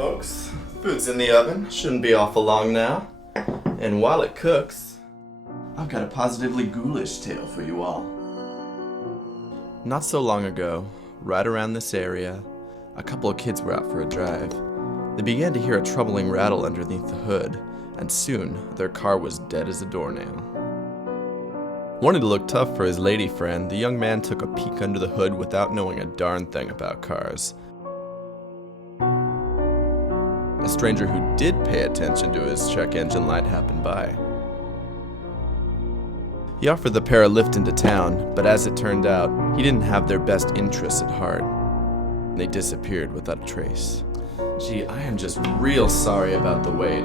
folks. Food's in the oven. Shouldn't be awful long now. And while it cooks, I've got a positively ghoulish tale for you all. Not so long ago, right around this area, a couple of kids were out for a drive. They began to hear a troubling rattle underneath the hood, and soon their car was dead as a doornail. Wanting to look tough for his lady friend, the young man took a peek under the hood without knowing a darn thing about cars. A stranger who did pay attention to his check engine light happened by. He offered the pair a lift into town, but as it turned out, he didn't have their best interests at heart. They disappeared without a trace. Gee, I am just real sorry about the wait.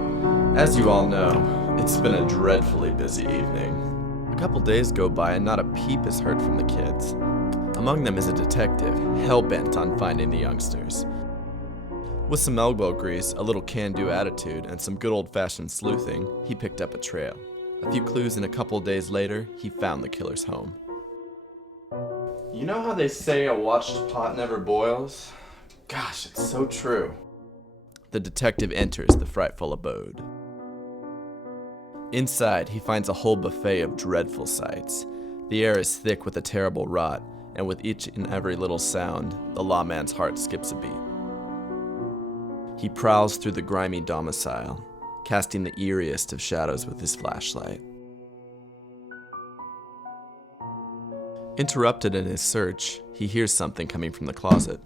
As you all know, it's been a dreadfully busy evening. A couple days go by and not a peep is heard from the kids. Among them is a detective, hell-bent on finding the youngsters. With some elbow grease, a little can-do attitude, and some good old-fashioned sleuthing, he picked up a trail. A few clues and a couple days later, he found the killer's home. You know how they say a watched pot never boils? Gosh, it's so true. The detective enters the frightful abode. Inside, he finds a whole buffet of dreadful sights. The air is thick with a terrible rot, and with each and every little sound, the lawman's heart skips a beat. He prowls through the grimy domicile, casting the eeriest of shadows with his flashlight. Interrupted in his search, he hears something coming from the closet.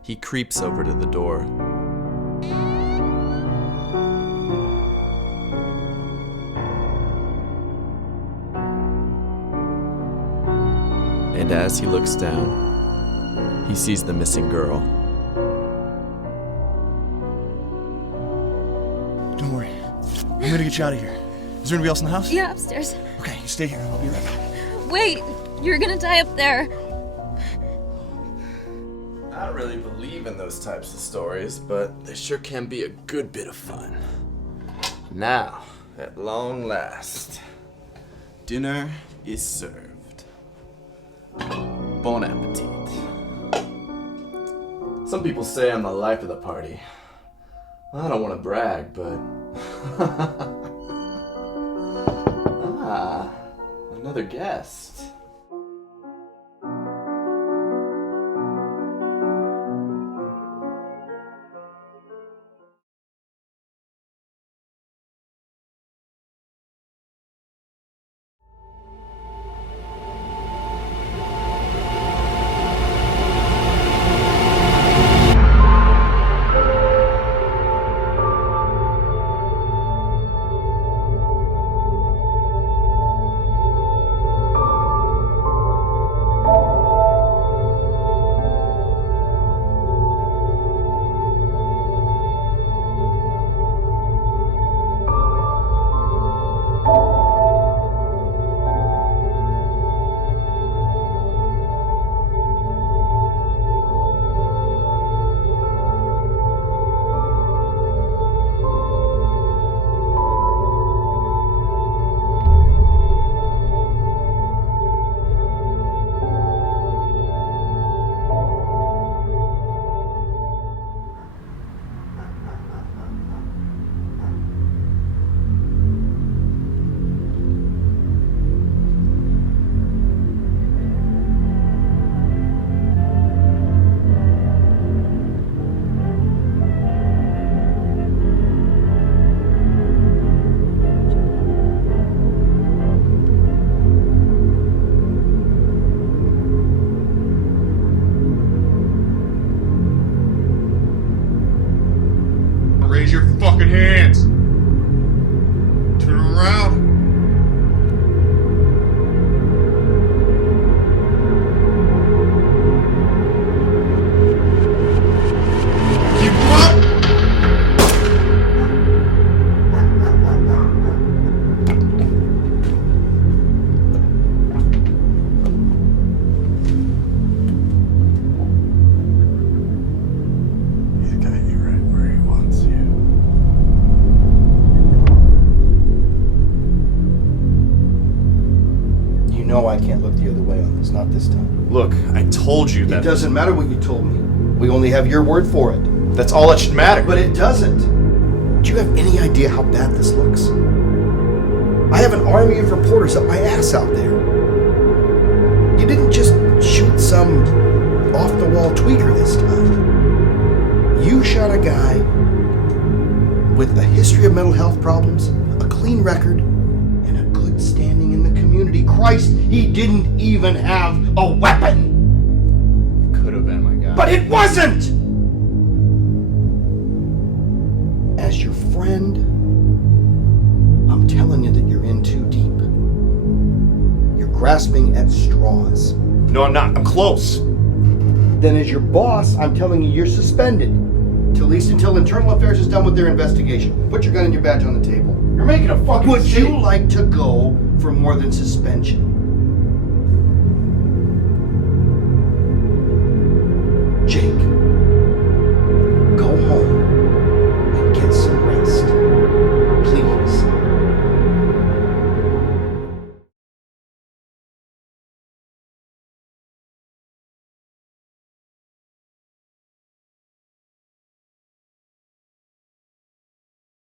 He creeps over to the door. And as he looks down, he sees the missing girl. Don't worry. I'm gonna get you out of here. Is there anybody else in the house? Yeah, upstairs. Okay, you stay here. I'll be right back. Wait, you're gonna die up there. I don't really believe in those types of stories, but they sure can be a good bit of fun. Now, at long last, dinner is served. Bon appetit. Some people say I'm the life of the party. I don't want to brag, but... another guest. know I can't look the other way on this, not this time. Look, I told you It that. doesn't matter what you told me. We only have your word for it. That's all that should matter. But it doesn't. Do you have any idea how bad this looks? I have an army of reporters up my ass out there. You didn't just shoot some off-the-wall tweaker this time. You shot a guy with a history of mental health problems, a clean record, and a good standing in the community. Christ, he didn't even have a weapon! Could have been my guy. But it wasn't! As your friend, I'm telling you that you're in too deep. You're grasping at straws. No, I'm not. I'm close. Then as your boss, I'm telling you you're suspended. At least until Internal Affairs is done with their investigation. Put your gun and your badge on the table. You're making a fucking Would you like to go for more than suspension?